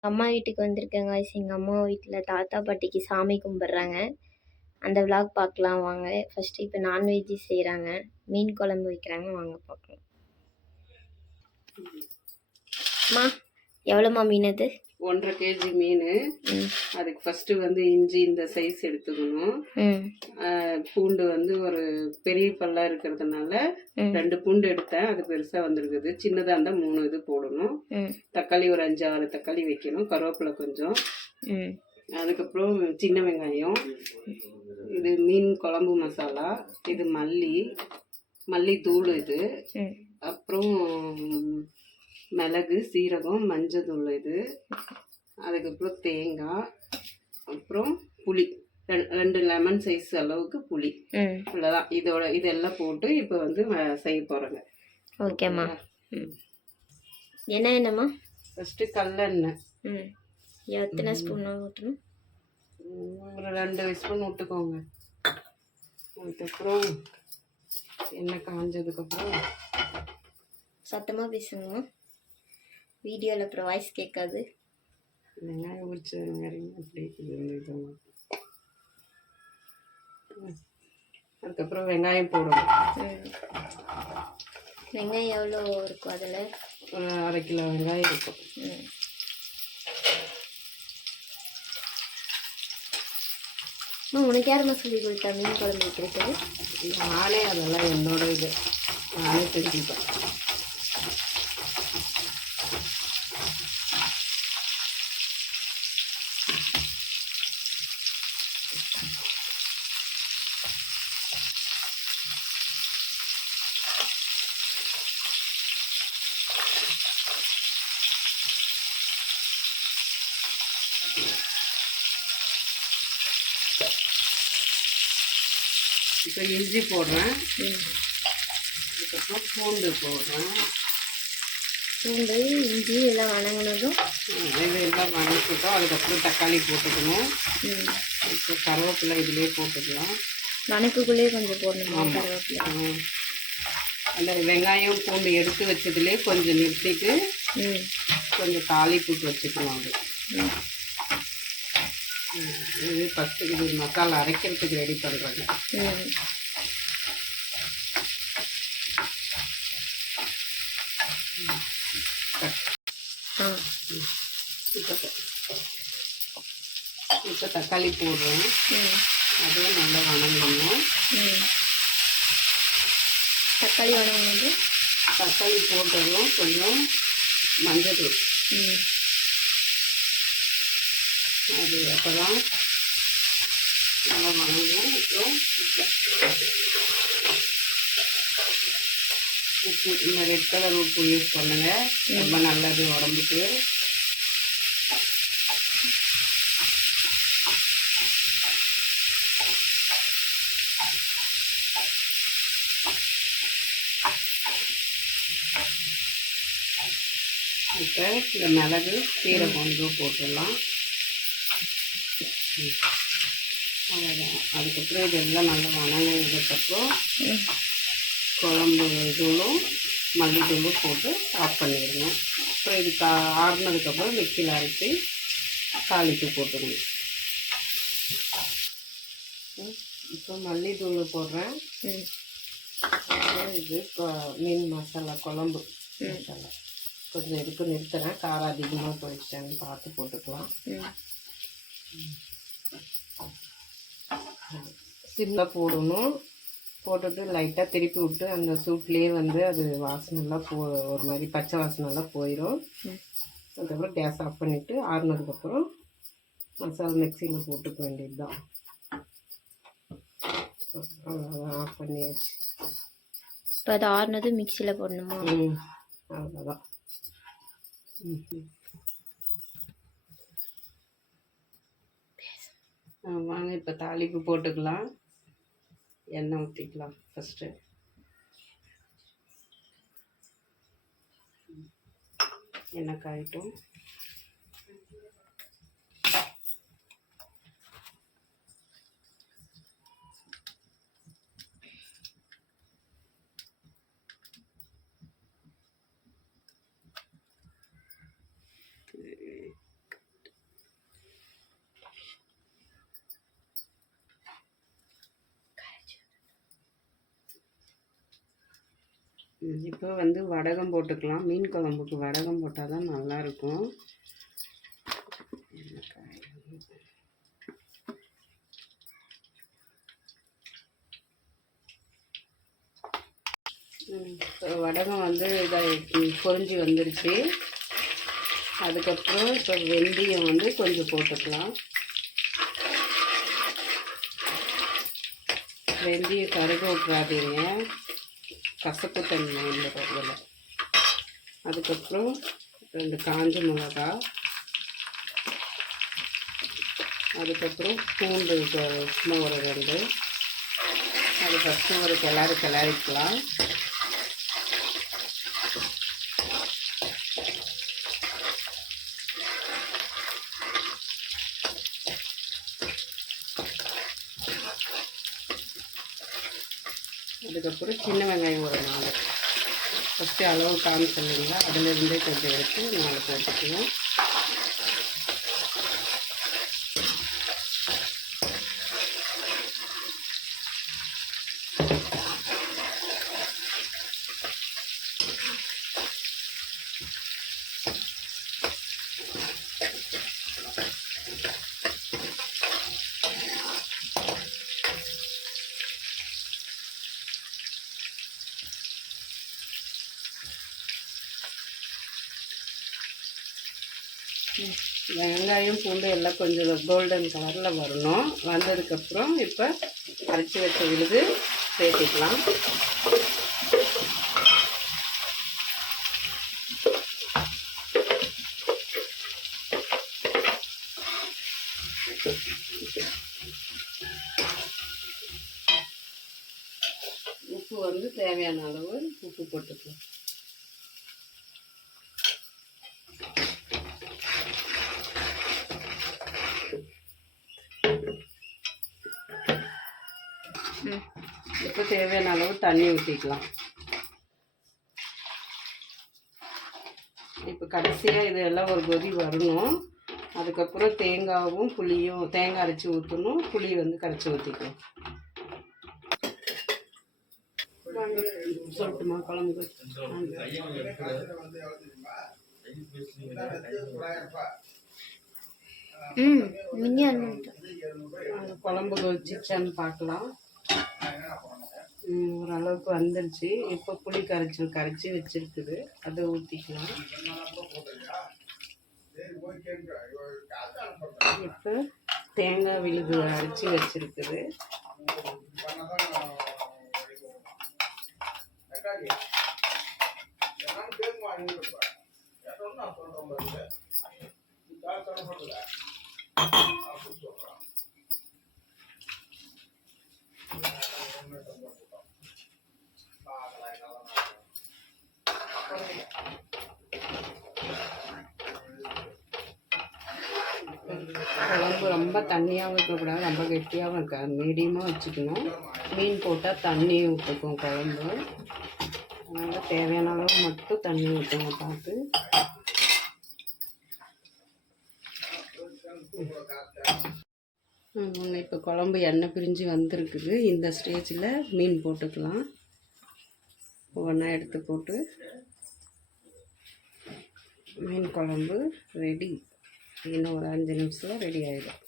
அம்மா வீட்டுக்கு வந்திருக்கேங்க guys. எங்கள் அம்மா வீட்டில் தாத்தா பாட்டிக்கு சாமி கும்பிட்றாங்க. அந்த விலாக் பார்க்கலாம் வாங்க. ஃபஸ்ட்டு இப்போ நான்வெஜ்ஜு செய்கிறாங்க மீன் குழம்பு வைக்கிறாங்க. வாங்க பார்க்கலாம். அம்மா எவ்வளோம்மா மீன் அது? ஒன்றரை கேஜி மீன். அதுக்கு ஃபர்ஸ்ட் வந்து இஞ்சி இந்த சைஸ் எடுத்துக்கணும். பூண்டு வந்து ஒரு பெரிய பல்லா இருக்கிறதுனால. ரெண்டு பூண்டு எடுத்தேன். அது பெருசா வந்திருக்குது. சின்னதா இருந்தா மூணு இது போடணும். தக்காளி ஒரு அஞ்சு ஆறு தக்காளி வைக்கணும். கருவேப்பிலை கொஞ்சம். அதுக்கப்புறம் சின்ன வெங்காயம். இது மீன் குழம்பு மசாலா. இது மல்லி. மல்லித்தூள் இது. அப்புறம் மிளகு சீரகம் மஞ்சள் இது. அதுக்கப்புறம் தேங்காய் அப்புறம் புளி. ரெண்டு லெமன் சைஸ் அளவுக்கு புளி. ம். இவ்வளோதான் இதோட இதெல்லாம் போட்டு இப்போ வந்து வ- செய்ய போகிறேங்க ஓகேம்மா ம். என்ன என்னம்மா? ஃபஸ்ட்டு கடலெண்ணெய் ம். எத்தனை ஸ்பூன் ஊற்றணும் ஒரு ரெண்டு ஸ்பூன் விட்டுக்கோங்க அதுக்கப்புறம் எண்ணெய் காஞ்சதுக்கப்புறம் சத்தமாக பேசுங்கம்மா. வீடியோவில் அப்புறம் வாய்ஸ் கேட்காது வெங்காயம் உரிச்சு வெங்காயம் அப்படி. அதுக்கப்புறம் வெங்காயம் போடணும். வெங்காயம் எவ்வளோ இருக்கும் அதில்? ஒரு அரை கிலோ வெங்காயம் இருக்கும். உனக்கு யாரும்மா சொல்லி கொடுத்தா மீன் குழம்பு வைக்கிறது நானே அதெல்லாம் என்னோட இது. நானே தெரிஞ்சுப்பேன் இப்போ இஞ்சி போடுறேன். அதுக்கப்புறம் பூண்டு போடுறேன். பூண்டு இஞ்சி எல்லாம் வணங்கினதும். இது எல்லாம் வதக்கிட்டோம் அதுக்கப்புறம் தக்காளி போட்டுக்கணும். இப்போ கருவேப்பிலை இதுலேயே போட்டுக்கலாம். வணக்குக்குள்ளேயே கொஞ்சம் போடணுமா? கருவேப்பிலை. அந்த வெங்காயம் பூண்டு எடுத்து வச்சதுலேயே கொஞ்சம் நிறுத்திட்டு ம். கொஞ்சம் தாளிப்புக்கு வச்சுக்கணும் அது. இது ஃபஸ்ட்டு இது மசாலா அரைக்கிறதுக்கு ரெடி பண்ணுறாங்க இப்போ தக்காளி போடுறேன். ம். அதுவும் நல்லா வணங்கணும். ம். தக்காளி வணங்கினது? தக்காளி போட்டதும் கொஞ்சம் மஞ்சள் அது அப்போ தான் நல்லா வணங்கும் அப்புறம் உப்பு இந்த ரெட் கலர் உப்பு யூஸ் பண்ணுங்க. ரொம்ப நல்லது உடம்புக்கு. இப்போ இந்த மிளகு சீரகம் கொஞ்சம் போட்டுடலாம். அதுக்கப்புறம் இதெல்லாம் நல்லா வணங்கினதுக்கப்புறம் குழம்பு தூளும் மல்லித்தூளும் போட்டு ஆஃப் பண்ணிடுங்க. அப்புறம் இது கா ஆறுனதுக்கப்புறம் மிக்சியில் அரைச்சி தாளித்து போட்டுருங்க. ம், இப்போ மல்லித்தூள் போடுறேன். இது மீன் மசாலா குழம்பு. மசாலா. கொஞ்சம் இதுக்கு நிறுத்துறேன். காரம் அதிகமாக போயிடுச்சான்னு பார்த்து போட்டுக்கலாம். சிம்மில் போடணும். போட்டுட்டு லைட்டாக திருப்பி விட்டு அந்த சூட்லேயே வந்து அது வாசனைலாம் போ ஒரு மாதிரி பச்சை வாசனைலாம் போயிடும். அதுக்கப்புறம் கேஸ் ஆஃப் பண்ணிவிட்டு ஆறுனதுக்கப்புறம் மசாலா மிக்சியில் போட்டுக்க வேண்டியது தான் அவ்வளோதான் ஆஃப் பண்ணியாச்சு. இப்போ அது ஆறுனது மிக்சியில் போடணுமா? ம் அவ்வளோதான் ம் வாங்க இப்போ தாளிப்பு போட்டுக்கலாம். எண்ணெய் ஊற்றிக்கலாம் ஃபஸ்ட்டு எண்ணெய் காயிட்டும் ம், இப்போ வந்து வடகம் போட்டுக்கலாம். மீன் குழம்புக்கு வடகம் போட்டால் தான் நல்லாயிருக்கும். இப்போ வடகம் வந்து இதாக பொறிஞ்சி வந்துருச்சு. அதுக்கப்புறம் இப்போ வெந்தயம் வந்து கொஞ்சம் போட்டுக்கலாம். வெந்தயம் கருக விட்றாதீங்க கசப்பு தன்மை வந்துடுறதில்ல அதுக்கப்புறம் ரெண்டு காஞ்ச மிளகா. அதுக்கப்புறம் பூண்டு சும்மா ஒரு ரெண்டு. அது ஃபஸ்ட்டு ஒரு கிளறி கிளறிக்கலாம். அதுக்கப்புறம் சின்ன வெங்காயம் ஒரு நாலு. ஃபஸ்ட்டு அளவு காமிச்சு இல்லைங்களா அதுலேருந்தே கொஞ்சம் எடுத்து நாலு போட்டுக்குவோம். வெங்காயம் பூண்டு எல்லாம் கொஞ்சம் கோல்டன் கலரில் வரணும். வந்ததுக்கப்புறம் இப்போ அரைச்சி வச்ச விழுது சேர்த்துக்கலாம். உப்பு வந்து தேவையான அளவு உப்பு போட்டுக்கலாம் ம் இப்போ தேவையான அளவு தண்ணி ஊற்றிக்கலாம் இப்போ கடைசியாக இதெல்லாம் ஒரு கொதி வரணும். அதுக்கப்புறம் தேங்காவும் புளியும் தேங்காய் அரைச்சி ஊற்றணும் புளி வந்து கரைச்சி ஊற்றிக்கலாம் சொல்லட்டுமா குழம்பு குழம்பு கொதிச்சிச்சான்னு பார்க்கலாம். ஓரளவுக்கு வந்துருச்சு. இப்போ புளி கரைச்சி கரைச்சி வச்சுருக்குது. அதை ஊற்றிக்கலாம் இப்போ தேங்காய் விழுது அரைச்சி வச்சிருக்குது. ரொம்ப தண்ணியாகவும் இருக்கக்கூடாது ரொம்ப கெட்டியாகவும் இருக்காது. மீடியமாக வச்சுக்கணும். மீன் போட்டால் தண்ணி ஊற்றுக்கும் குழம்பு. அதனால் தேவையான அளவு மட்டும் தண்ணி ஊற்றுங்க பார்த்து. இப்போ குழம்பு எண்ணெய் பிரிஞ்சு வந்திருக்குது. இந்த ஸ்டேஜில் மீன் போட்டுக்கலாம். ஒவ்வொன்றா எடுத்து போட்டு. மீன் குழம்பு ரெடி இன்னும் ஒரு அஞ்சு நிமிஷத்தில் ரெடி ஆகிடும்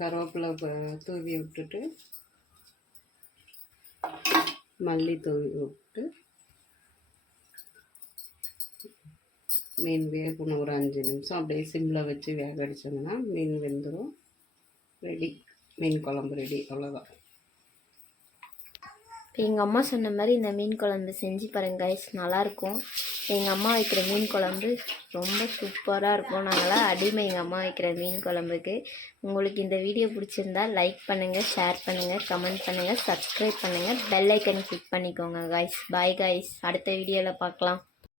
கருவேப்பிலை தூவி விட்டுட்டு மல்லி தூவி விட்டு மீன் வேகணும் ஒரு அஞ்சு நிமிஷம். அப்படியே சிம்மில் வச்சு வேக அடிச்சோம்னா மீன் வெந்துடும் ரெடி மீன் குழம்பு ரெடி அவ்வளோதான் இப்போ எங்கள் அம்மா சொன்ன மாதிரி இந்த மீன் குழம்பு செஞ்சு பாருங்க கைஸ் நல்லாயிருக்கும். எங்கள் அம்மா வைக்கிற மீன் குழம்பு ரொம்ப சூப்பராக இருக்கும். நாங்களாம் அடிமை எங்கள் அம்மா வைக்கிற மீன் குழம்புக்கு. உங்களுக்கு இந்த வீடியோ பிடிச்சிருந்தா லைக் பண்ணுங்கள் ஷேர் பண்ணுங்கள் கமெண்ட் பண்ணுங்கள் சப்ஸ்கிரைப் பண்ணுங்கள் பெல் ஐக்கன் கிளிக் பண்ணிக்கோங்க காய்ஸ் பாய் காய்ஸ் அடுத்த வீடியோவில் பார்க்கலாம்.